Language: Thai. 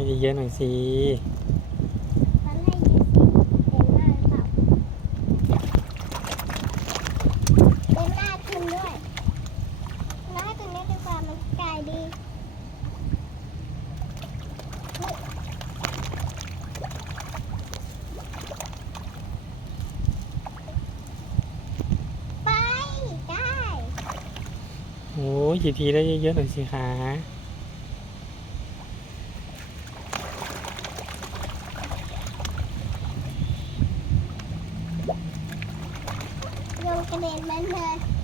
ให้เยอะๆหน่อยสิมันให้เยอะสิเป็นหน้าหรือเปล่าเป็นหน้าขึ้นด้วยแล้วให้ตัวนี้ดีกว่ามันไกลดี ไปได้ โอ้ยหยิบทีได้เยอะๆหน่อยสิคะ โยนกระเด็นมันเลย